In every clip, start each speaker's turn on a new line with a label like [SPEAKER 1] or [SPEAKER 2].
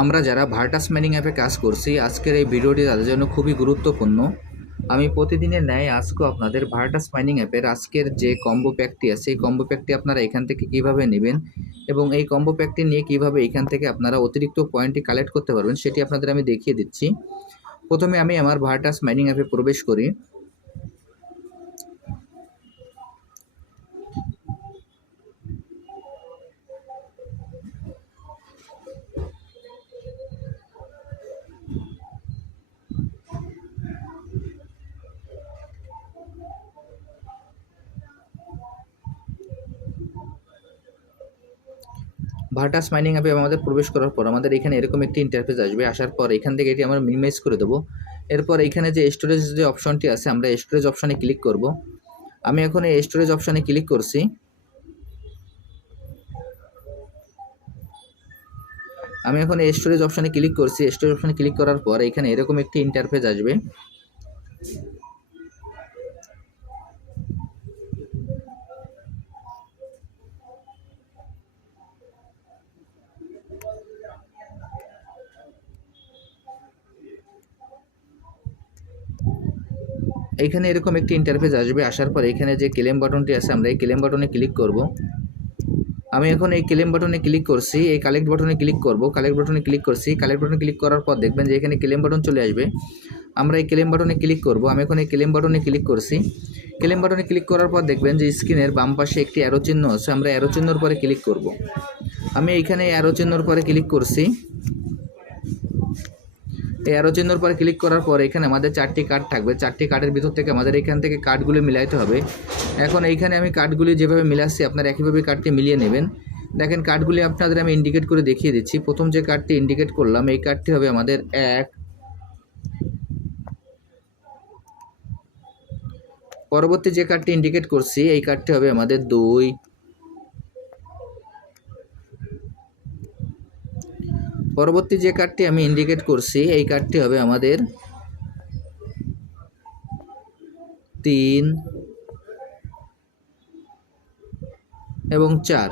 [SPEAKER 1] আমরা যারা ভার্টাস ম্যানিং অ্যাপে কাজ করছি, আজকের এই ভিডিওটি তাদের জন্য খুবই গুরুত্বপূর্ণ। আমি প্রতিদিনের ন্যায় আজকেও আপনাদের ভার্টাস মাইনিং অ্যাপের আজকের যে কম্বো প্যাকটি আছে, এই কম্বো প্যাকটি আপনারা এখান থেকে কীভাবে নেবেন এবং এই কম্বো প্যাকটি নিয়ে কীভাবে এখান থেকে আপনারা অতিরিক্ত পয়েন্টটি কালেক্ট করতে পারবেন, সেটি আপনাদের আমি দেখিয়ে দিচ্ছি। প্রথমে আমি আমার ভার্টাস মাইনিং অ্যাপে প্রবেশ করি। ভার্টাস মাইনিং অ্যাপে আমাদের প্রবেশ করার পর আমাদের এখানে এরকম একটি ইন্টারফেস আসবে। আসার পর এখান থেকে এটি আমরা মিনিমাইজ করে দেবো। এরপর এখানে যে স্টোরেজ যে অপশনটি আছে, আমরা স্টোরেজ অপশনে ক্লিক করব। আমি এখন এই স্টোরেজ অপশনে ক্লিক করছি। আমি এখন এই স্টোরেজ অপশনে ক্লিক করছি। স্টোরেজ অপশনে ক্লিক করার পর এখানে এরকম একটি ইন্টারফেস আসবে। এইখানে এরকম একটি ইন্টারফেস আসবে, আসার পর এখানে যে ক্লেম বাটনটি আছে, আমরা এই ক্লেম বাটনে ক্লিক করব। আমি এখন এই ক্লেম বাটনে ক্লিক করছি, এই কালেক্ট বাটনে ক্লিক করব কালেক্ট বাটনে ক্লিক করছি কালেক্ট বাটনে ক্লিক করার পর দেখবেন যে এখানে ক্লেম বাটন চলে আসবে। আমরা এই ক্লেম বাটনে ক্লিক করব, আমি এখন এই ক্লেম বাটনে ক্লিক করছি। ক্লেম বাটনে ক্লিক করার পর দেখবেন যে স্ক্রিনের বাম পাশে একটি অ্যারো চিহ্ন আছে, আমরা অ্যারো চিহ্নর পরে ক্লিক করব। আমি এইখানে অ্যারো চিহ্নর পরে ক্লিক করছি। এই অ্যারো চিহ্নর পরে ক্লিক করার পর এখানে আমাদের চারটি কার্ড থাকবে। চারটি কার্ডের ভিতর থেকে আমাদের এখান থেকে কার্ডগুলি মিলাইতে হবে। এখন এইখানে আমি কার্ডগুলি যেভাবে মিলাচ্ছি, আপনারা একইভাবে কার্ডটি মিলিয়ে নেবেন। দেখেন কার্ডগুলি আপনাদের আমি ইন্ডিকেট করে দেখিয়ে দিচ্ছি। প্রথম যে কার্ডটি ইন্ডিকেট করলাম, এই কার্ডটি হবে আমাদের এক। পরবর্তী যে কার্ডটি ইন্ডিকেট করছি, এই কার্ডটি হবে আমাদের দুই। পরবর্তী যে কার্ডটি আমি ইন্ডিকেট করছি, এই কার্ডটি হবে আমাদের তিন এবং চার।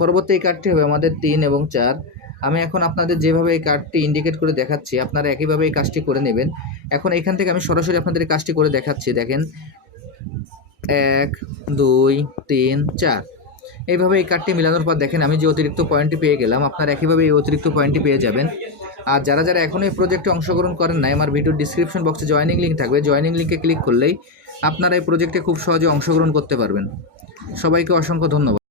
[SPEAKER 1] পরবর্তী এই কার্ডটি হবে আমাদের তিন এবং চার। আমি এখন আপনাদের যেভাবে এই কার্ডটি ইন্ডিকেট করে দেখাচ্ছি, আপনারা একইভাবে এই কাজটি করে নেবেন। এখন এখান থেকে আমি সরাসরি আপনাদের কাজটি করে দেখাচ্ছি, দেখেন। এক, দুই, তিন, চার। এইভাবে এই কার্ডটি মেলানোর পর দেখেন, আমি যে অতিরিক্ত পয়েন্টটি পেয়ে গেলাম, আপনারা একইভাবে এই অতিরিক্ত পয়েন্টটি পেয়ে যাবেন। আর যারা যারা এখনও এই প্রজেক্টে অংশগ্রহণ করেন নাই, আমার ভিডিওর ডিসক্রিপশন বক্সে জয়নিং লিঙ্ক থাকবে। জয়নিং লিঙ্কে ক্লিক করলেই আপনারা এই প্রজেক্টে খুব সহজে অংশগ্রহণ করতে পারবেন। সবাইকে অসংখ্য ধন্যবাদ।